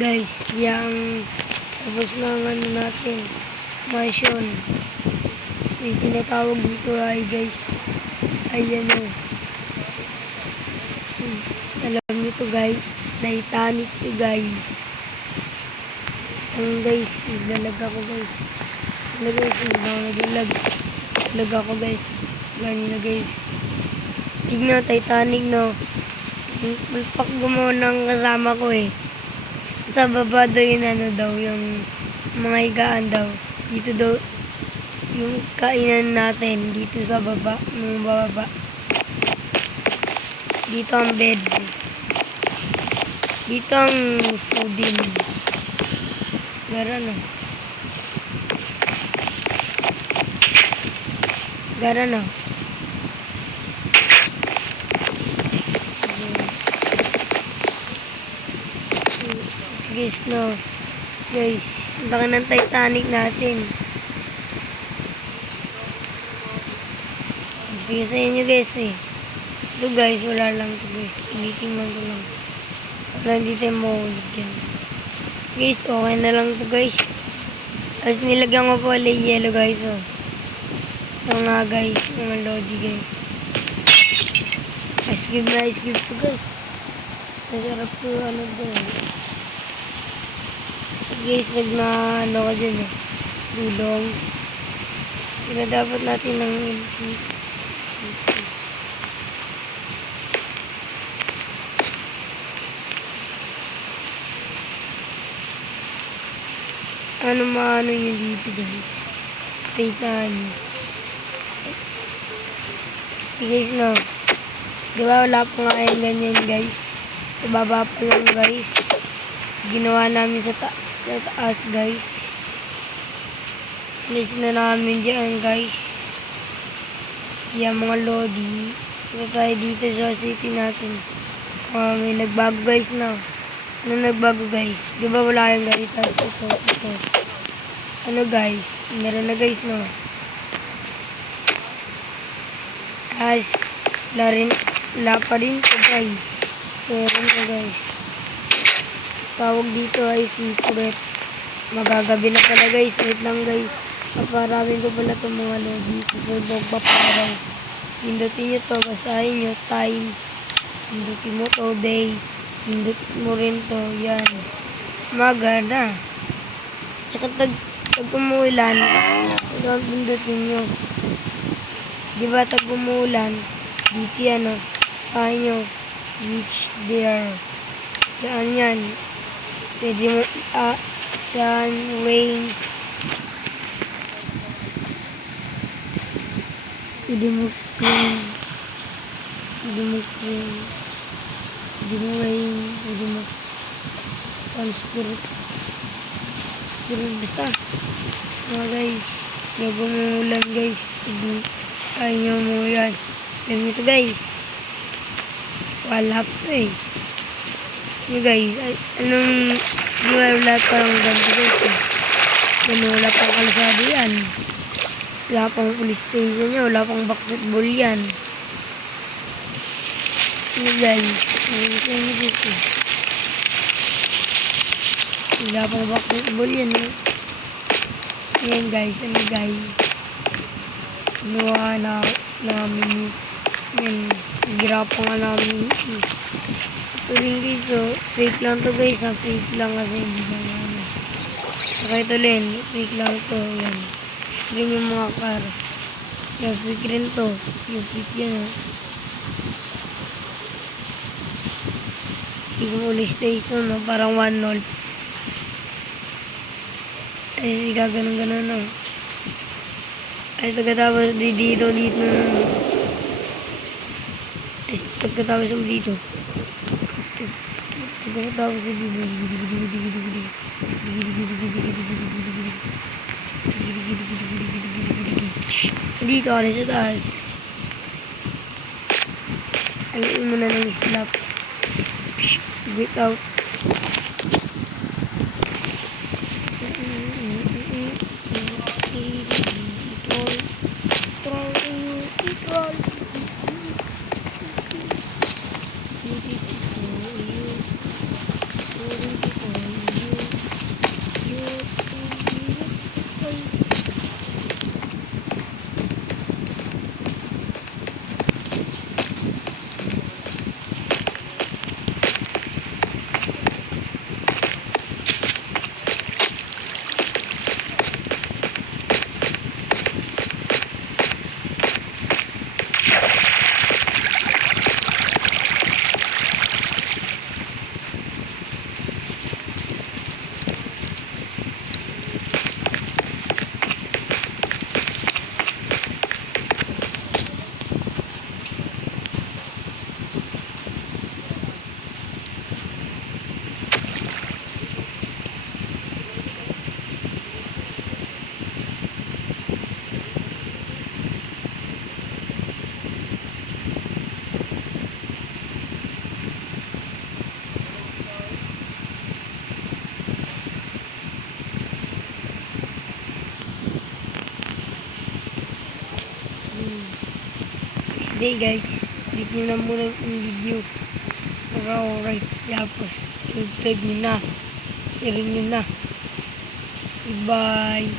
Guys, yung tapos na ang ano natin, mansion. May tinatawag dito ay guys. Ayan o. Alam nyo to guys. Titanic to guys. Ang guys, naglalag ako guys. Ano guys, naglalag. Naglalag ako guys. Ganina guys. Stig na, Titanic no. Palpak gumawa ng kasama ko eh. Sa baba daw yung ano daw, yung mga higaan daw. Dito daw, yung kainan natin, dito sa baba, mga bababa. Dito ang bed. Dito ang fooding. Gara na. Gara na. Guys, no. Guys, baka ng Titanic natin. Sabi sa inyo guys eh. Ito guys, wala lang ito guys. Tinitingnan ko lang. Wala hindi tayo maulit yan. Guys, okay na lang ito guys. As nilagyan ko po ulit yellow guys oh. Ito nga guys, mga lodi guys. Ice cube na ice cube to guys. Masarap to ano doon. Guys, ano ka dyan eh. Dulong. Kaya dapat natin ng ano maano nyo dito guys. Titanic. Guys no. Diba wala pa nga yung ganyan guys. Sa baba pa lang guys. Ginawa namin sa taas guys. Alis na namin dyan guys. Yan mga lodi. Ito tayo dito sa city natin. May nagbago guys na. Ano nagbago guys? Diba wala yung garitas? Ito. Ano guys? Meron na guys no. As wala pa rin to guys. Meron na guys. Tawag dito ay secret. Magagabi na pala guys. Wait lang guys. Paparawin ko pala itong mga lodi. So, paparaw. Pindutin nyo to. Basahin nyo. Time. Pindutin mo to. Day. Pindutin mo rin to. Yan. Maga na. Tsaka tag umuulan. Ito ang pindutin nyo. Diba tag umuulan? Dito yan o. Basahin nyo. Reach there. Yan. Pwede mo sun, rain. Pwede mo clean. Pwede mo clean. Pwede mo rain. Pwede mo spirit. Basta. Mga guys. Huwag umuulan guys. Ayaw nyo umuulan. Alam nyo ito guys. Wala pa eh. Nyo guys. Anong di wala parang ganito guys eh. Wala pang kalsado yan. Wala pang police station yan. Wala pang basketball yan. Ano guys? Ano sa inyo guys eh. Wala pang basketball yan eh. Ayan guys. Ano guys? Ginawa namin yan. Naghirapan nga namin eh. Ito rin guys oh. Fake lang to guys ha. Fake lang kasi hindi lang ano. Saka ito rin. Fake lang to. Yan. Rin yung mga car. Yan, fake rin to. Yung fake yan oh. Yung police station no. Parang 1-0. Ay, gaganon-ganon no. Ay, pagkatapos dito. Ay, pagkatapos dito. Pagkatapos dito. Dito ka na sa taas. Aluin mo na ng slap. Get out. day guys. Click nyo na muna yung video. Pero alright. Tapos, subscribe nyo na. Share nyo na. Goodbye.